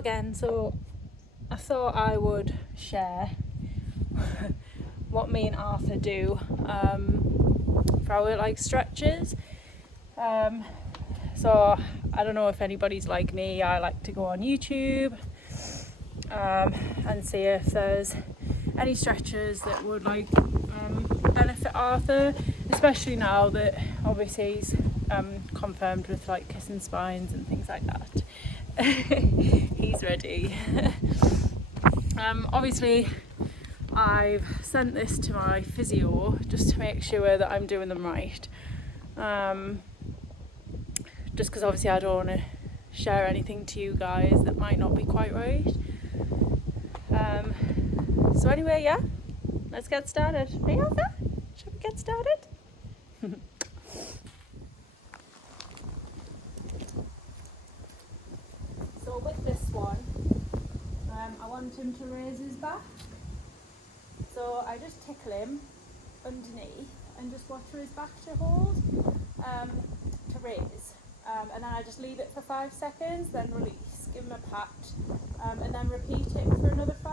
again. So I thought I would share what me and Arthur do for our like stretches. So I don't know if anybody's like me. I like to go on YouTube and see if there's any stretches that would like benefit Arthur, especially now that obviously he's confirmed with like kissing spines and things like that. He's ready. Obviously I've sent this to my physio just to make sure that I'm doing them right, just because obviously I don't want to share anything to you guys that might not be quite right. So anyway, yeah, let's get started. Hey Arthur, shall we get started? So with this one, I want him to raise his back. So I just tickle him underneath and just watch for his back to hold, to raise. And then I just leave it for 5 seconds, then release, give him a pat, and then repeat it for another 5.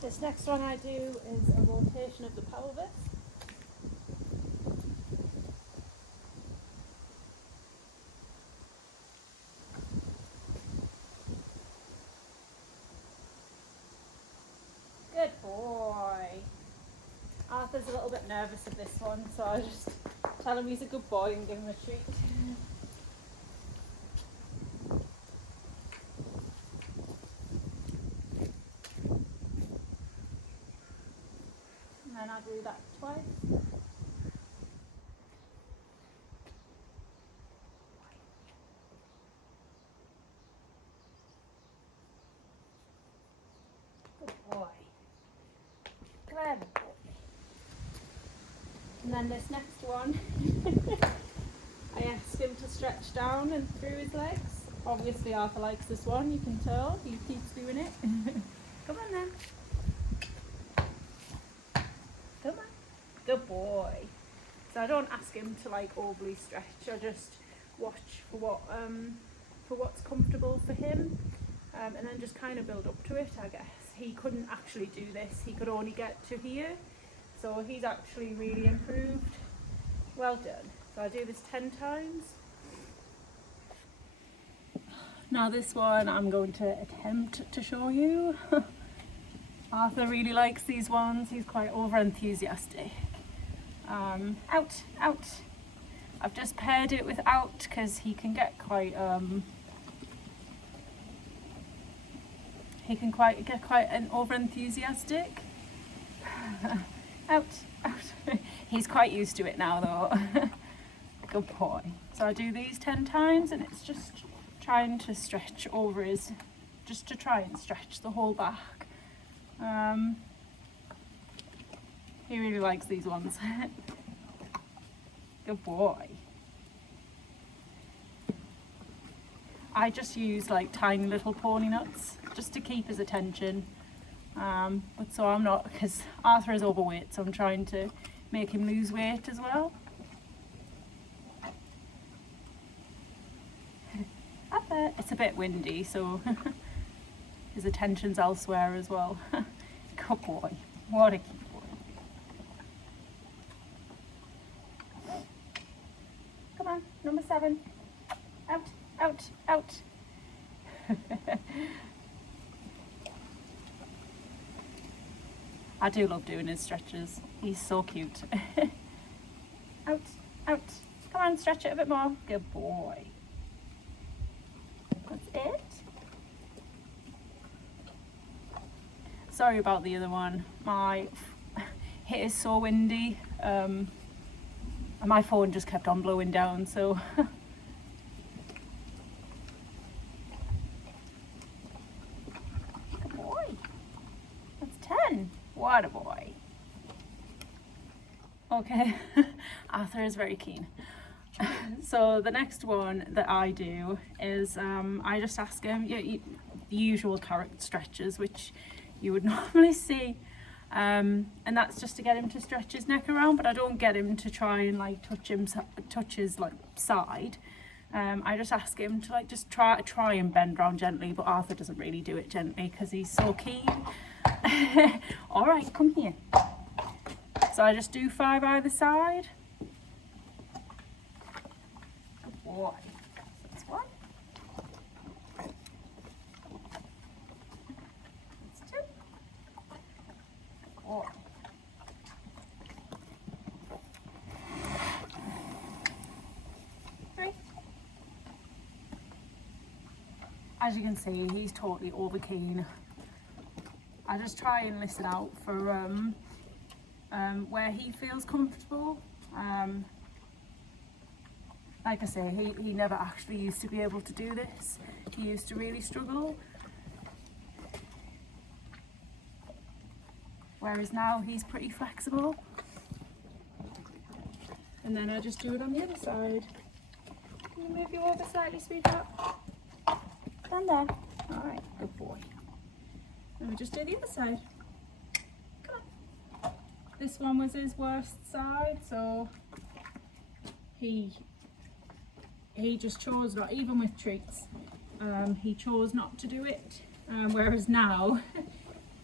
This next one I do is a rotation of the pelvis. Good boy. Arthur's a little bit nervous of this one, so I just tell him he's a good boy and give him a treat. And then I'll do that twice. Good boy. Clever boy. And then this next one, I ask him to stretch down and through his legs. Obviously Arthur likes this one, you can tell, he keeps doing it. Come on then. Come on. Good boy. So I don't ask him to like overly stretch, I just watch for what's comfortable for him, and then just kind of build up to it, I guess. He couldn't actually do this, he could only get to here, so he's actually really improved. Well done. So I do this 10 times. Now this one I'm going to attempt to show you. Arthur really likes these ones, he's quite over enthusiastic. Out, out. I've just paired it with out because he can get quite an over enthusiastic. Out, out. He's quite used to it now though. Good boy. So I do these 10 times and it's just trying to stretch over just to try and stretch the whole back. He really likes these ones. Good boy. I just use like tiny little pony nuts just to keep his attention. But so I'm not, because Arthur is overweight, so I'm trying to make him lose weight as well. Arthur, it's a bit windy, so his attention's elsewhere as well. Good boy. What a cute boy. Come on, number 7. Out, out, out. I do love doing his stretches. He's so cute. Out, out. Come on, stretch it a bit more. Good boy. That's it. Sorry about the other one. It is so windy. And my phone just kept on blowing down, so Okay, Arthur is very keen. So the next one that I do is I just ask him the usual carrot stretches, which you would normally see, and that's just to get him to stretch his neck around, but I don't get him to try and like touch his like side. I just ask him to like just try and bend round gently, but Arthur doesn't really do it gently because he's so keen. All right, come here. So I just do 5 either side. Good boy. That's one. That's 2. Good boy. As you can see, he's totally over keen. I just try and listen out for where he feels comfortable. Like I say, he never actually used to be able to do this. He used to really struggle. Whereas now he's pretty flexible. And then I just do it on the other side. Can you move you over slightly, sweetheart? Stand there. Alright, good boy. And we just do the other side. Come on. This one was his worst side, so he just chose not, even with treats, he chose not to do it. Whereas now,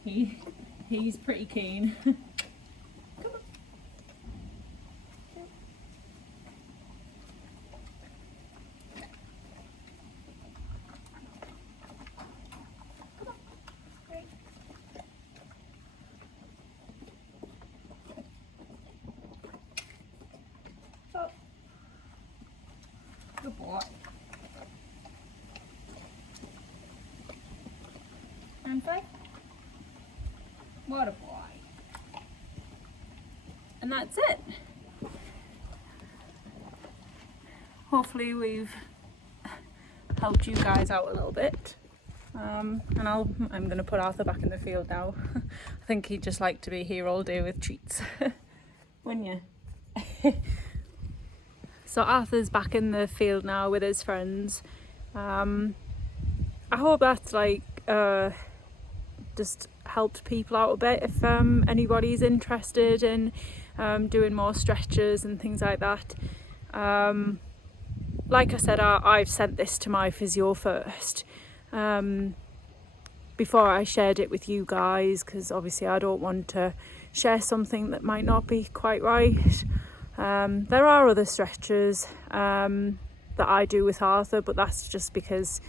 he's pretty keen. Come on. Good boy. And 5. What a boy. And that's it. Hopefully we've helped you guys out a little bit. And I'm going to put Arthur back in the field now. I think he'd just like to be here all day with treats. Wouldn't you? So Arthur's back in the field now with his friends. I hope that's like just helped people out a bit. If anybody's interested in doing more stretches and things like that. Like I said, I've sent this to my physio first before I shared it with you guys, because obviously I don't want to share something that might not be quite right. There are other stretches that I do with Arthur, but that's just because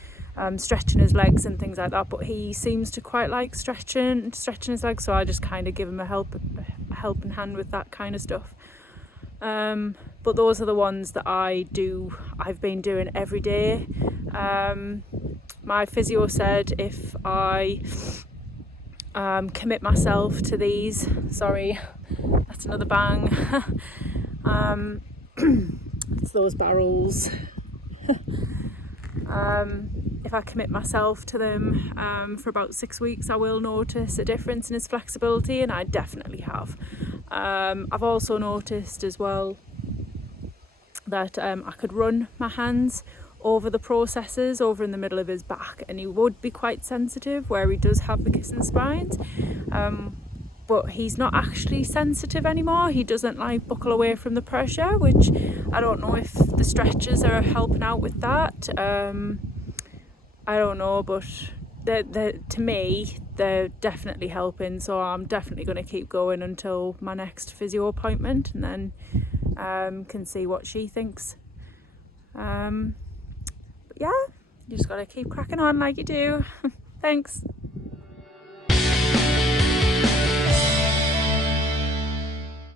stretching his legs and things like that. But he seems to quite like stretching his legs, so I just kind of give him a helping hand with that kind of stuff. But those are the ones that I've been doing every day. My physio said if I commit myself to these, sorry, that's another bang. It's those barrels. If I commit myself to them for about 6 weeks, I will notice a difference in his flexibility, and I definitely have. I've also noticed as well that I could run my hands over the processes over in the middle of his back, and he would be quite sensitive where he does have the kissing spines. But he's not actually sensitive anymore. He doesn't like buckle away from the pressure, which I don't know if the stretches are helping out with that. I don't know, but to me, they're definitely helping. So I'm definitely going to keep going until my next physio appointment, and then can see what she thinks. But yeah, you just got to keep cracking on like you do. Thanks.